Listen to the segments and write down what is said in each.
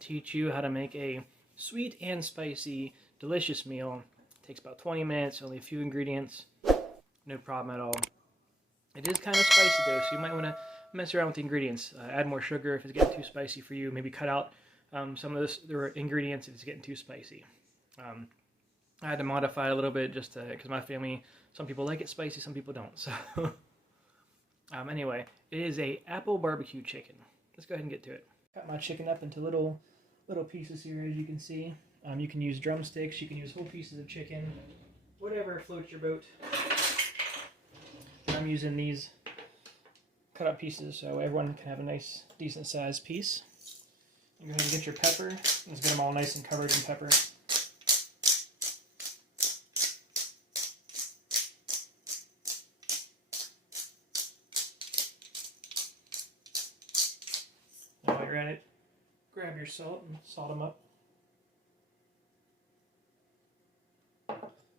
to teach you how to make a sweet and spicy, delicious meal. It takes about 20 minutes, only a few ingredients, no problem at all. It is kind of spicy though, so you might want to mess around with the ingredients. Add more sugar if it's getting too spicy for you. Maybe cut out some of the ingredients if it's getting too spicy. I had to modify it a little bit just because my family, some people like it spicy, some people don't. So anyway, it is a apple barbecue chicken. Let's go ahead and get to it. Cut my chicken up into little pieces here, as you can see. You can use drumsticks, you can use whole pieces of chicken, whatever floats your boat. I'm using these cut up pieces so everyone can have a nice, decent sized piece. You go ahead and get your pepper. Let's get them all nice and covered in pepper. Now while you're at it, grab your salt and salt them up.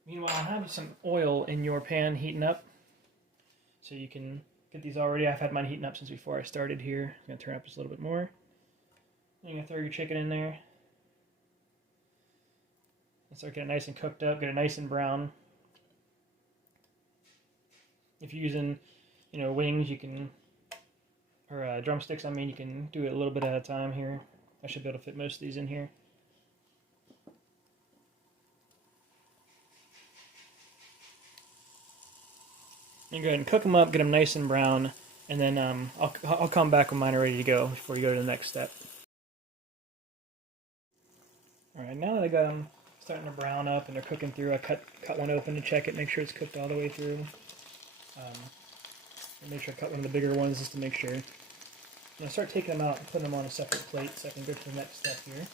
Meanwhile, I have some oil in your pan heating up. So you can get these already. I've had mine heating up since before I started here. I'm going to turn up just a little bit more. You're going to throw your chicken in there. And start getting it nice and cooked up. Get it nice and brown. If you're using, wings, you can, or drumsticks, you can do it a little bit at a time here. I should be able to fit most of these in here. You go ahead and cook them up, get them nice and brown, and then I'll come back when mine are ready to go before you go to the next step. Alright, now that I got them starting to brown up and they're cooking through, I cut one open to check it, make sure it's cooked all the way through. And make sure I cut one of the bigger ones just to make sure. And I start taking them out and putting them on a separate plate so I can go to the next step here.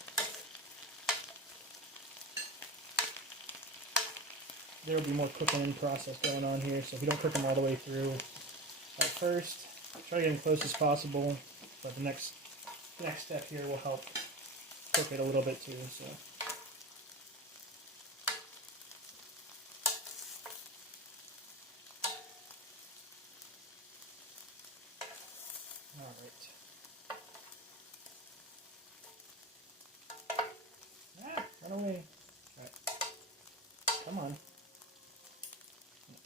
There will be more cooking in process going on here, so if you don't cook them all the way through at first, try to get them close as possible, but the next step here will help cook it a little bit too. So. Alright. Run away. Alright. Come on.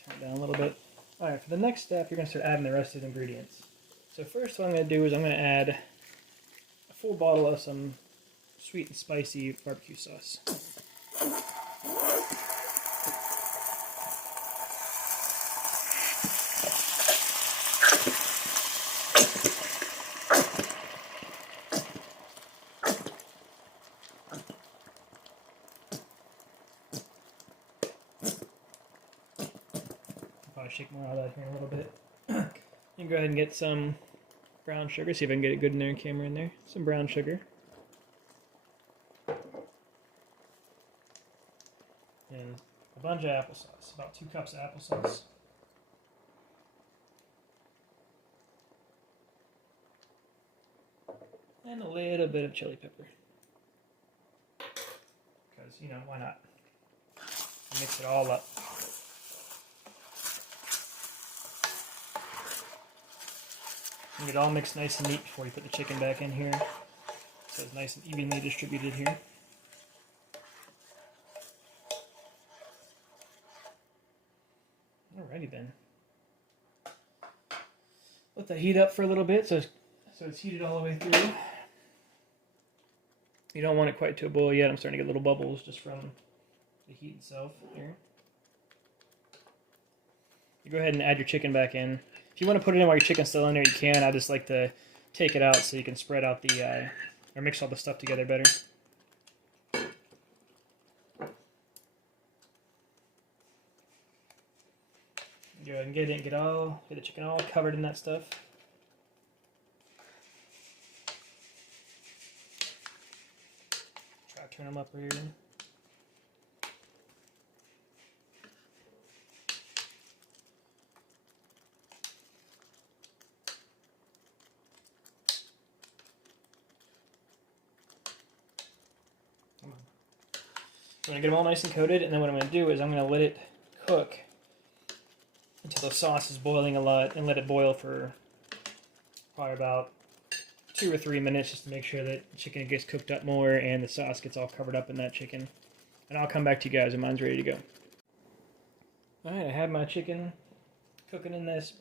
Turn it down a little bit. Alright, for the next step, you're going to start adding the rest of the ingredients. So first what I'm going to do is I'm going to add a full bottle of some sweet and spicy barbecue sauce. Probably shake more out of that here in a little bit. You can go ahead and get some brown sugar. See if I can get it good in there, camera in there. Some brown sugar. And a bunch of applesauce. About 2 cups of applesauce. And a little bit of chili pepper. Because, why not? Mix it all up. And get it all mixed nice and neat before you put the chicken back in here. So it's nice and evenly distributed here. Alrighty then. Let that heat up for a little bit so it's heated all the way through. You don't want it quite to a boil yet. I'm starting to get little bubbles just from the heat itself here. You go ahead and add your chicken back in. If you want to put it in while your chicken's still in there, you can. I just like to take it out so you can spread out the, or mix all the stuff together better. Go ahead and get the chicken all covered in that stuff. Try to turn them up here. I'm going to get them all nice and coated, and then what I'm going to do is I'm going to let it cook until the sauce is boiling a lot, and let it boil for probably about 2 or 3 minutes just to make sure that chicken gets cooked up more and the sauce gets all covered up in that chicken. And I'll come back to you guys when mine's ready to go. Alright, I have my chicken cooking in this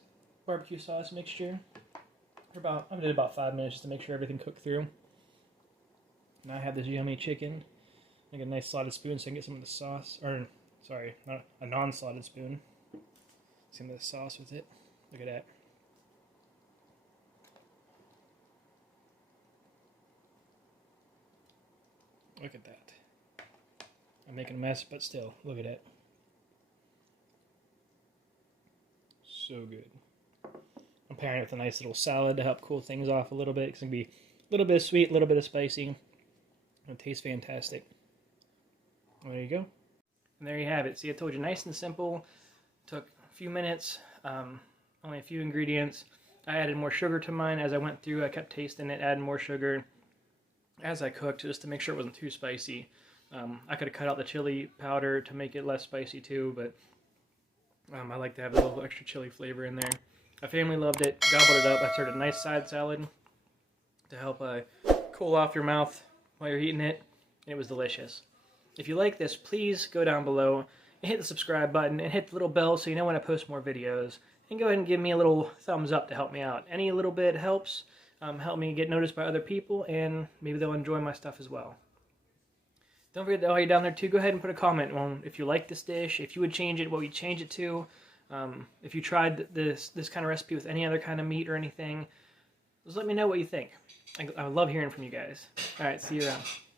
barbecue sauce mixture for I did about 5 minutes just to make sure everything cooked through. Now I have this yummy chicken. I get a nice slotted spoon so I can get some of the sauce, or sorry, not a non-slotted spoon. Some of the sauce with it. Look at that. Look at that. I'm making a mess, but still, look at that. So good. I'm pairing it with a nice little salad to help cool things off a little bit. It's going to be a little bit of sweet, a little bit of spicy. It tastes fantastic. Well, there you go. And there you have it. See, I told you, nice and simple. Took a few minutes, only a few ingredients. I added more sugar to mine as I went through. I kept tasting it, adding more sugar as I cooked just to make sure it wasn't too spicy. I could have cut out the chili powder to make it less spicy too, but I like to have a little extra chili flavor in there. My family loved it, gobbled it up. I served a nice side salad to help cool off your mouth while you're eating it, and it was delicious. If you like this, please go down below and hit the subscribe button and hit the little bell so you know when I post more videos. And go ahead and give me a little thumbs up to help me out. Any little bit helps. Help me get noticed by other people, and maybe they'll enjoy my stuff as well. Don't forget that while you're down there too, go ahead and put a comment on if you like this dish, if you would change it, what would you change it to. If you tried this kind of recipe with any other kind of meat or anything, just let me know what you think. I would love hearing from you guys. Alright, see you around.